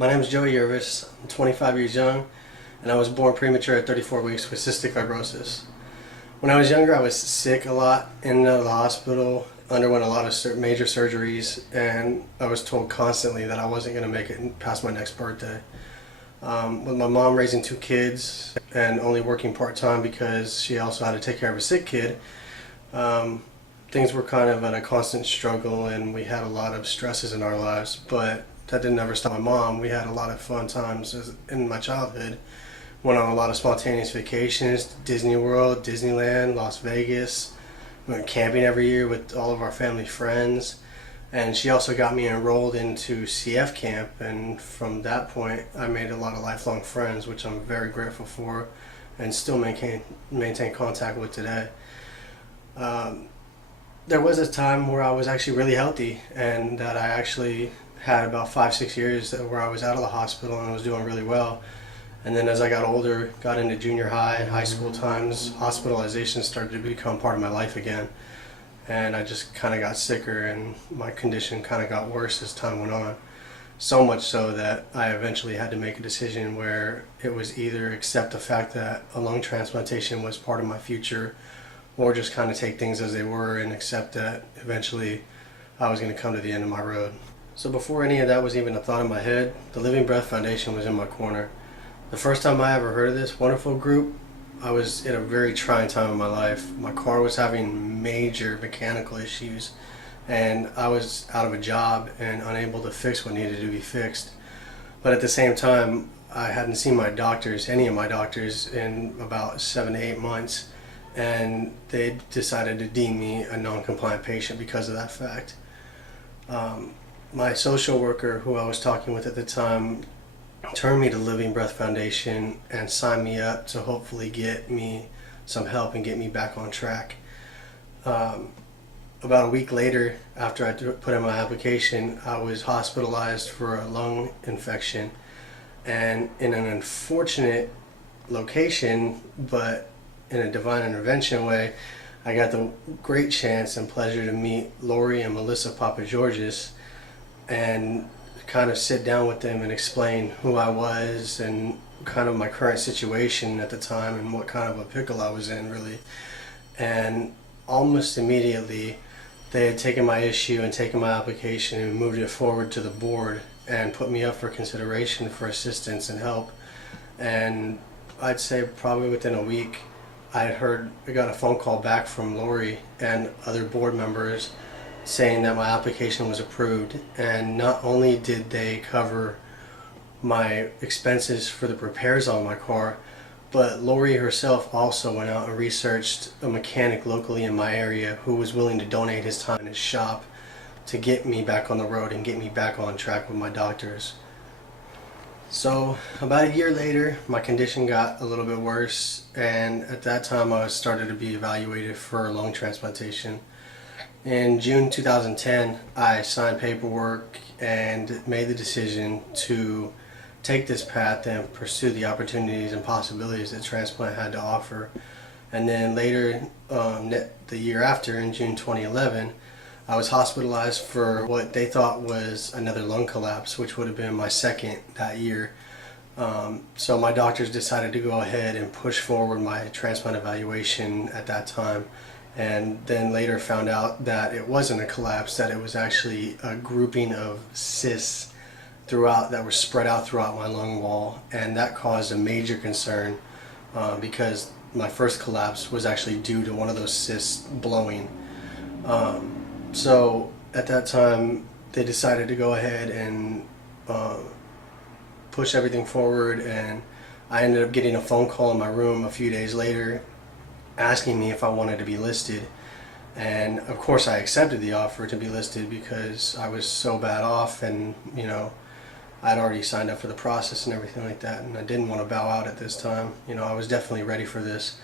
My name is Joey Yerves. I'm 25 years young, and I was born premature at 34 weeks with cystic fibrosis. When I was younger, I was sick a lot, in and out of the hospital, underwent a lot of major surgeries, and I was told constantly that I wasn't going to make it past my next birthday. With my mom raising two kids and only working part-time because she also had to take care of a sick kid, things were kind of at a constant struggle, and we had a lot of stresses in our lives, but that didn't ever stop my mom. We had a lot of fun times in my childhood. Went on a lot of spontaneous vacations, Disney World, Disneyland, Las Vegas. We went camping every year with all of our family friends. And she also got me enrolled into CF camp, and from that point I made a lot of lifelong friends, which I'm very grateful for and still maintain contact with today. There was a time where I was actually really healthy, and that I actually had about 5-6 years where I was out of the hospital and I was doing really well. And then as I got older, got into junior high and high school times, hospitalization started to become part of my life again. And I just kind of got sicker, and my condition kind of got worse as time went on. So much so that I eventually had to make a decision where it was either accept the fact that a lung transplantation was part of my future, or just kind of take things as they were and accept that eventually I was going to come to the end of my road. So before any of that was even a thought in my head, the Living Breath Foundation was in my corner. The first time I ever heard of this wonderful group, I was in a very trying time in my life. My car was having major mechanical issues, and I was out of a job and unable to fix what needed to be fixed. But at the same time, I hadn't seen any of my doctors in about 7 to 8 months, and they decided to deem me a non-compliant patient because of that fact. My social worker, who I was talking with at the time, turned me to Living Breath Foundation and signed me up to hopefully get me some help and get me back on track. About a week later, after I put in my application, I was hospitalized for a lung infection, and in an unfortunate location, but in a divine intervention way, I got the great chance and pleasure to meet Lori and Melissa Papageorgis and kind of sit down with them and explain who I was and kind of my current situation at the time and what kind of a pickle I was in, really. And almost immediately they had taken my issue and taken my application and moved it forward to the board and put me up for consideration for assistance and help. And I'd say probably within a week I got a phone call back from Lori and other board members saying that my application was approved, and not only did they cover my expenses for the repairs on my car, but Lori herself also went out and researched a mechanic locally in my area who was willing to donate his time in his shop to get me back on the road and get me back on track with my doctors. So about a year later, my condition got a little bit worse, and at that time I started to be evaluated for a lung transplantation. In June 2010, I signed paperwork and made the decision to take this path and pursue the opportunities and possibilities that transplant had to offer. And then later, the year after, in June 2011, I was hospitalized for what they thought was another lung collapse, which would have been my second that year. So my doctors decided to go ahead and push forward my transplant evaluation at that time, and then later found out that it wasn't a collapse, that it was actually a grouping of cysts that were spread out throughout my lung wall, and that caused a major concern because my first collapse was actually due to one of those cysts blowing. So at that time they decided to go ahead and push everything forward, and I ended up getting a phone call in my room a few days later asking me if I wanted to be listed. And of course I accepted the offer to be listed because I was so bad off, and I'd already signed up for the process and everything like that, and I didn't want to bow out at this time. I was definitely ready for this.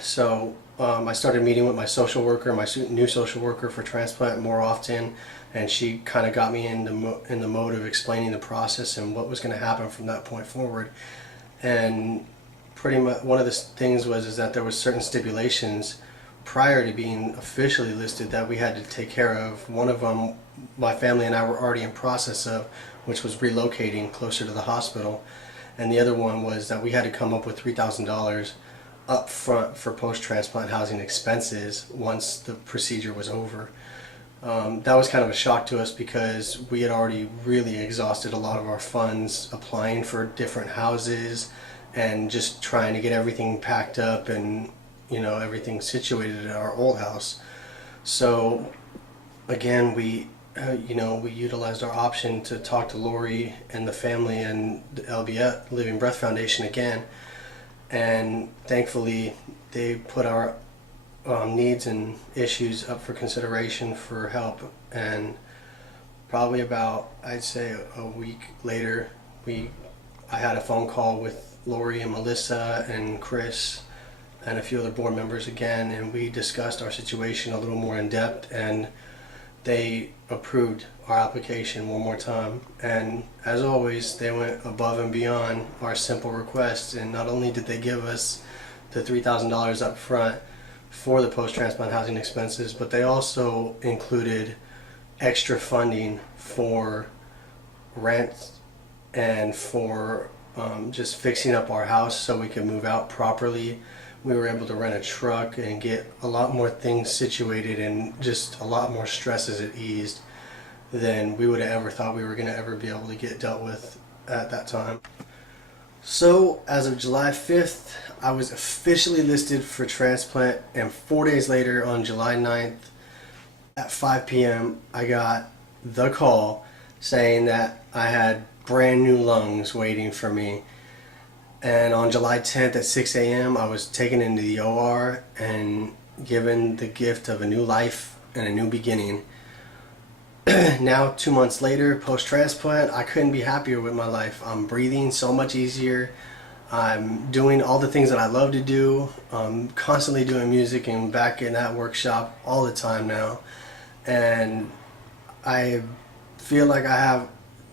So I started meeting with my social worker, my new social worker for transplant, more often, and she kind of got me in the mode of explaining the process and what was going to happen from that point forward. And pretty much one of the things was that there was certain stipulations prior to being officially listed that we had to take care of. One of them, my family and I were already in process of, which was relocating closer to the hospital. And the other one was that we had to come up with $3,000 up front for post-transplant housing expenses once the procedure was over. That was kind of a shock to us because we had already really exhausted a lot of our funds applying for different houses and just trying to get everything packed up and, you know, everything situated at our old house. So again, we utilized our option to talk to Lori and the family and the LBF, Living Breath Foundation, again, and thankfully they put our needs and issues up for consideration for help. And probably about, I'd say, a week later, I had a phone call with Lori and Melissa and Chris and a few other board members again, and we discussed our situation a little more in depth, and they approved our application one more time. And as always, they went above and beyond our simple request, and not only did they give us the $3,000 up front for the post-transplant housing expenses, but they also included extra funding for rent and for just fixing up our house so we could move out properly. We were able to rent a truck and get a lot more things situated, and just a lot more stresses at eased than we would have ever thought we were going to ever be able to get dealt with at that time. So as of July 5th, I was officially listed for transplant, and 4 days later, on July 9th at 5 p.m., I got the call saying that I had brand new lungs waiting for me. And on July 10th at 6 a.m., I was taken into the OR and given the gift of a new life and a new beginning. Now, 2 months later, post-transplant, I couldn't be happier with my life. I'm breathing so much easier. I'm doing all the things that I love to do. I'm constantly doing music and back in that workshop all the time now. And I feel like I have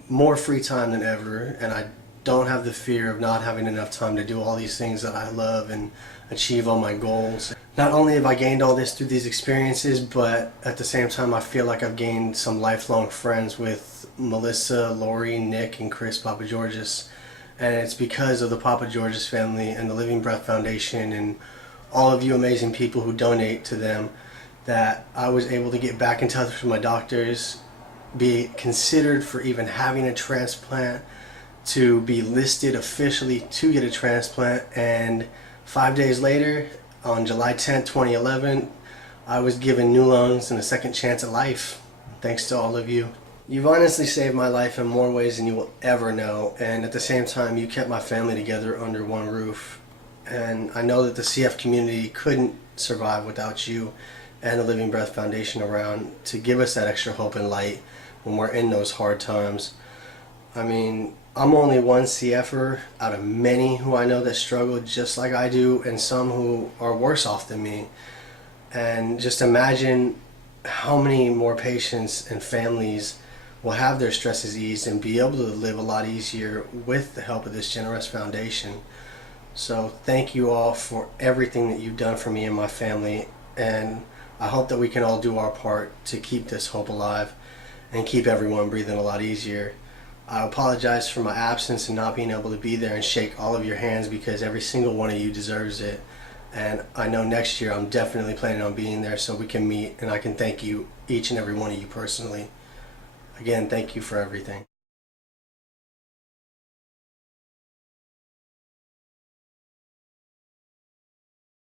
more free time than ever, and I don't have the fear of not having enough time to do all these things that I love and achieve all my goals. Not only have I gained all this through these experiences, but at the same time I feel like I've gained some lifelong friends with Melissa, Lori, Nick, and Chris Papageorgis. And it's because of the Papageorgis family and the Living Breath Foundation and all of you amazing people who donate to them that I was able to get back in touch with my doctors, be considered for even having a transplant, to be listed officially to get a transplant. And 5 days later, on July 10th, 2011, I was given new lungs and a second chance at life, thanks to all of you. You've honestly saved my life in more ways than you will ever know, and at the same time you kept my family together under one roof. And I know that the CF community couldn't survive without you and the Living Breath Foundation around to give us that extra hope and light when we're in those hard times. I mean, I'm only one CFer out of many who I know that struggle just like I do, and some who are worse off than me. And just imagine how many more patients and families will have their stresses eased and be able to live a lot easier with the help of this generous foundation. So thank you all for everything that you've done for me and my family, and I hope that we can all do our part to keep this hope alive and keep everyone breathing a lot easier. I apologize for my absence and not being able to be there and shake all of your hands, because every single one of you deserves it. And I know next year I'm definitely planning on being there so we can meet and I can thank you, each and every one of you personally. Again, thank you for everything.